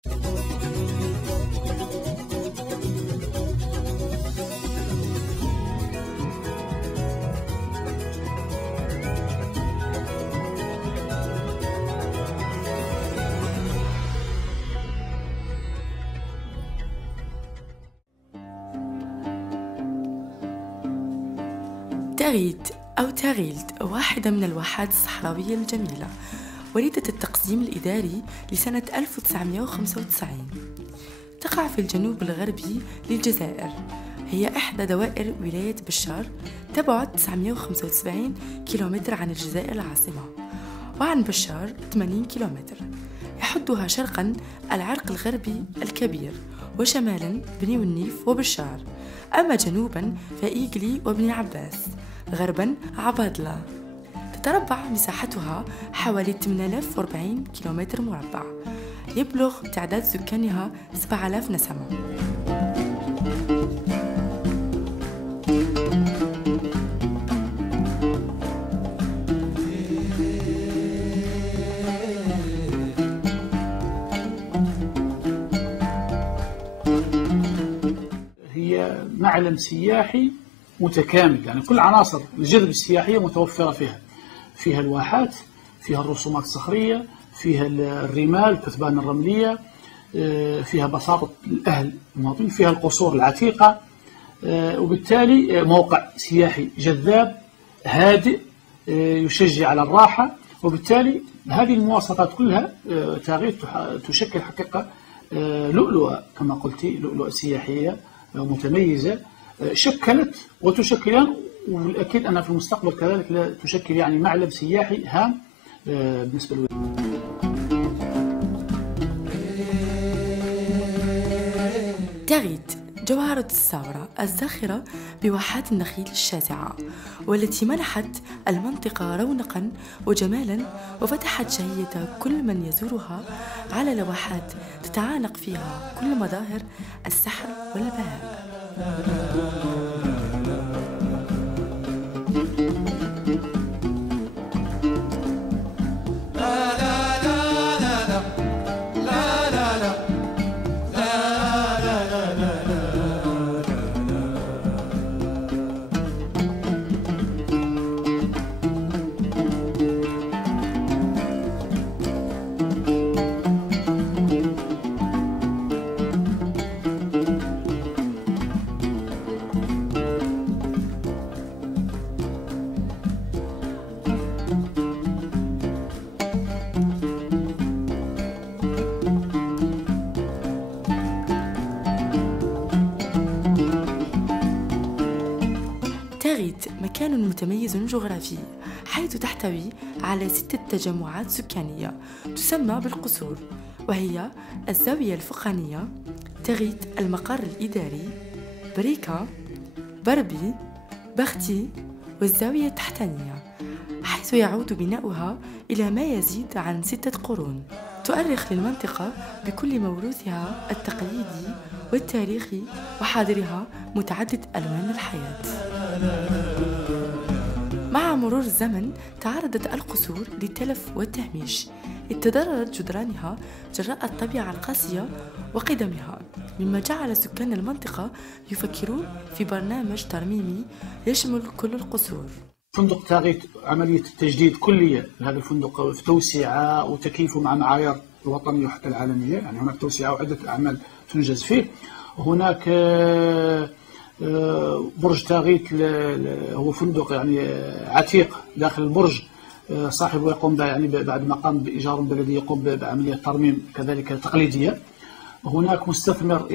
تاريت أو تاريلت واحدة من الواحات الصحراوية الجميلة، وليدة التقسيم الإداري لسنة 1995. تقع في الجنوب الغربي للجزائر. هي إحدى دوائر ولاية بشار، تبعد 975 كيلومتر عن الجزائر العاصمة، وعن بشار 80 كيلومتر. يحدها شرقا العرق الغربي الكبير، وشمالا بني والنيف وبشار، أما جنوبا فإيجلي وبني عباس، غربا عبادلة. تتربع مساحتها حوالي 8040 كيلومتر مربع. يبلغ تعداد سكانها 7000 نسمة. هي معلم سياحي متكامل، يعني كل عناصر الجذب السياحية متوفرة فيها الواحات، فيها الرسومات الصخرية، فيها الرمال الكثبان الرملية، فيها بساطة الأهل المواطنين، فيها القصور العتيقة، وبالتالي موقع سياحي جذاب هادئ يشجع على الراحة. وبالتالي هذه المواصفات كلها تاريخ تشكل حقيقة لؤلؤة كما قلتي، لؤلؤة سياحية متميزة شكلت وتشكل الآن، والأكيد أنها في المستقبل كذلك تشكل يعني معلم سياحي هام بالنسبة له. تاريت جوهرة الثورة الزاخرة بواحات النخيل الشاسعة، والتي منحت المنطقة رونقا وجمالا، وفتحت شهية كل من يزورها على لوحات تتعانق فيها كل مظاهر السحر والبهاء. تاريت مكان متميز جغرافي، حيث تحتوي على 6 تجمعات سكانية تسمى بالقصور، وهي الزاوية الفوقانية، تاريت المقر الإداري، بريكا، بربي، بختي، والزاوية التحتانية، حيث يعود بناؤها إلى ما يزيد عن 6 قرون. تؤرخ للمنطقة بكل موروثها التقليدي والتاريخي وحاضرها متعدد ألوان الحياة. مع مرور الزمن تعرضت القصور للتلف والتهميش، إذ تضررت جدرانها جراء الطبيعة القاسية وقدمها، مما جعل سكان المنطقة يفكرون في برنامج ترميمي يشمل كل القصور. فندق تاريت عملية تجديد كلية لهذا الفندق في توسعة وتكييفه مع معايير الوطنية وحتى العالمية، يعني هناك توسعة وعدة أعمال تنجز فيه. هناك برج تاريت هو فندق يعني عتيق داخل البرج، صاحبه يقوم يعني بعد ما قام بإيجار بلدي يقوم بعملية ترميم كذلك تقليدية. هناك مستثمر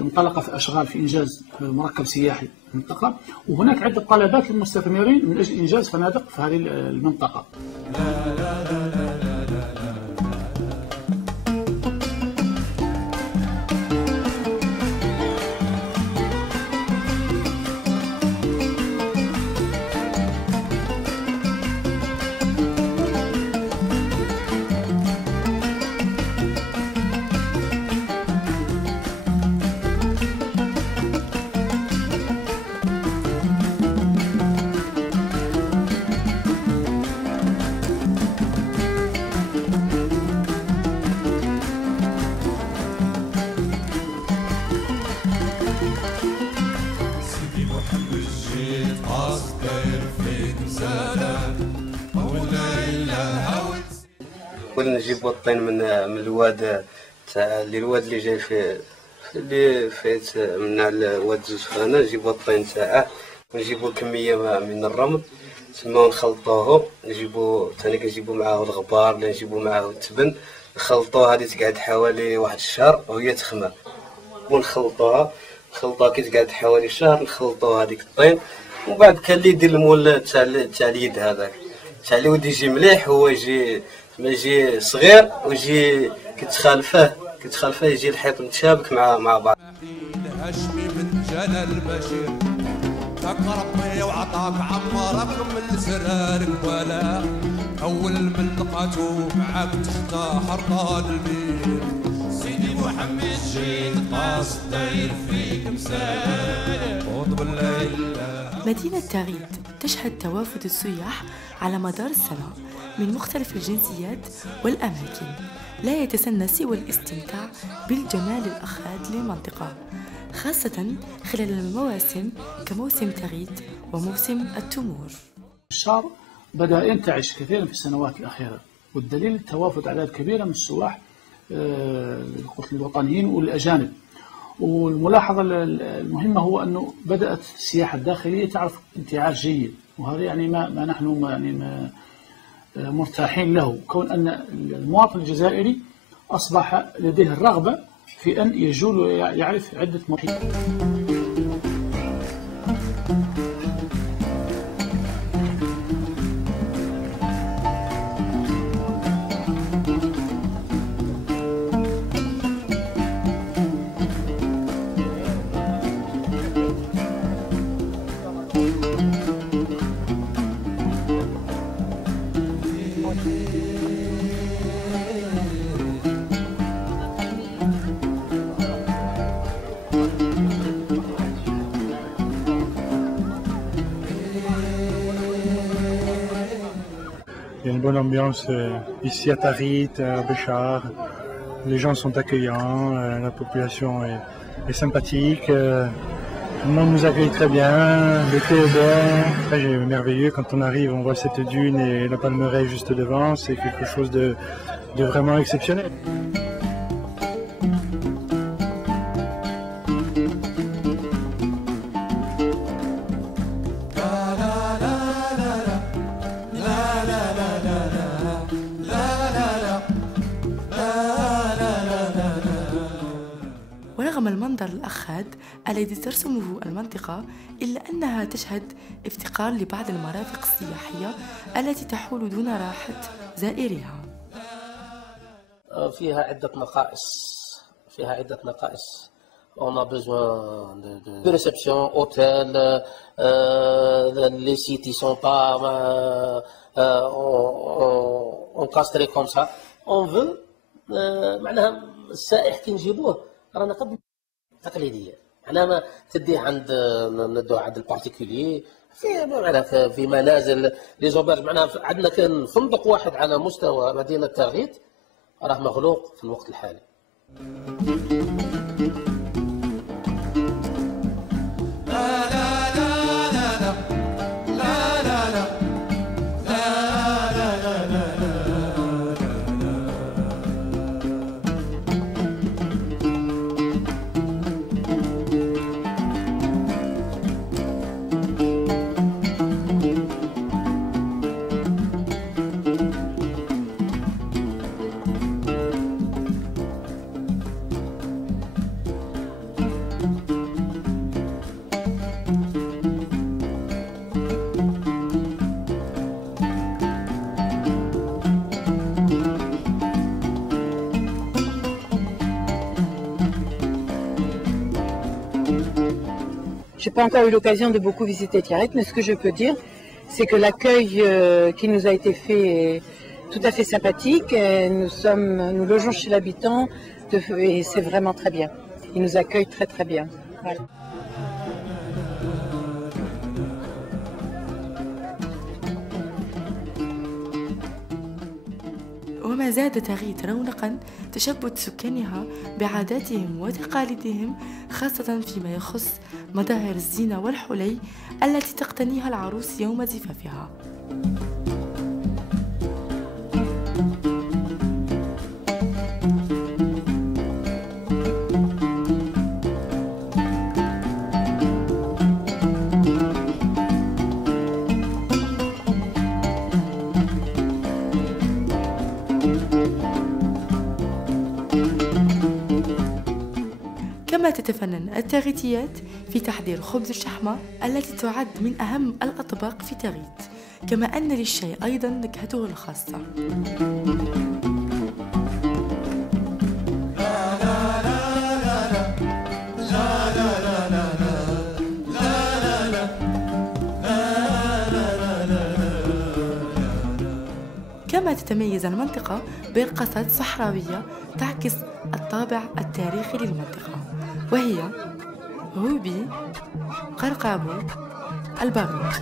انطلق في أشغال في إنجاز مركب سياحي في المنطقة، وهناك عدة طلبات للمستثمرين من أجل إنجاز فنادق في هذه المنطقة. الاول نجيبوا الطين من الواد تاع الواد اللي جاي في اللي فايت من على واد زوج خانه، نجيبوا الطين تاعه ونجيبوا كميه من الرمل تما نخلطوه، نجيبو ثاني كنجيبو معاه الغبار ولا نجيبو معاه التبن، نخلطوها هذه تقعد حوالي واحد الشهر وهي تخمر، ونخلطوها كي تقعد حوالي شهر نخلطوها هذيك الطين. ومن بعد كان اللي يدير المول تاع اليد هذاك تاع اليد يجي مليح، هو يجي ما يجي صغير ويجي كتخالفه يجي الحيط متشابك مع بعض. هاشمي من جلال بشير تاك ربي وعطاك عمرك من سرارك ولا اول من لقاتو معاك تختار طال البير سيدي محمد جيت قاص داير فيك مسال وطب الليل. مدينة تغيت تشهد توافد السياح على مدار السنة من مختلف الجنسيات والأماكن، لا يتسنى سوى الاستمتاع بالجمال الأخاذ للمنطقة، خاصة خلال المواسم كموسم تغيت وموسم التمور. الشهر بدأ ينتعش كثيرا في السنوات الأخيرة، والدليل توافد أعداد كبيرة من السواح الوطنيين والأجانب. والملاحظة المهمة هو أنه بدأت السياحة الداخلية تعرف انتعاش جيد، وهذا يعني ما نحن يعني مرتاحين له، كون أن المواطن الجزائري أصبح لديه الرغبة في أن يجول ويعرف عدة مواطنين. Il y a une bonne ambiance ici à Tarit, à Béchar. Les gens sont accueillants, la population est sympathique. Tout le monde nous accueille très bien, le thé est bon. C'est merveilleux quand on arrive, on voit cette dune et la palmeraie juste devant. C'est quelque chose de vraiment exceptionnel. ورغم المنظر الأخاذ الذي ترسمه المنطقة، إلا أنها تشهد افتقار لبعض المرافق السياحية التي تحول دون راحة زائرها. فيها عدة نقائص. On a besoin de réception, hôtel, les sites ils sont pas encastrés comme ça. On veut معناها السائح كي نجيبوه رانا قد تقليديه، معناها ما تديه عند ندوه عند البارتيكولي في منازل لي زوبرج. معناها عندنا كان فندق واحد على مستوى مدينه تغيت راه مغلوق في الوقت الحالي. Je n'ai pas encore eu l'occasion de beaucoup visiter Tiaret, mais ce que je peux dire, c'est que l'accueil qui nous a été fait est tout à fait sympathique. Nous logeons chez l'habitant et c'est vraiment très bien. Ils nous accueillent très très bien. Voilà. وما زاد تغيت رونقا تشبت سكانها بعاداتهم وتقاليدهم، خاصة فيما يخص مظاهر الزينة والحلي التي تقتنيها العروس يوم زفافها. كما تتفنن التاغيتيات في تحضير خبز الشحمة التي تعد من أهم الأطباق في تاغيت، كما أن للشاي أيضا نكهته الخاصة. كما تتميز المنطقة برقصات صحراوية تعكس الطابع التاريخي للمنطقة، وهي هوبي، قرقابو، البارود.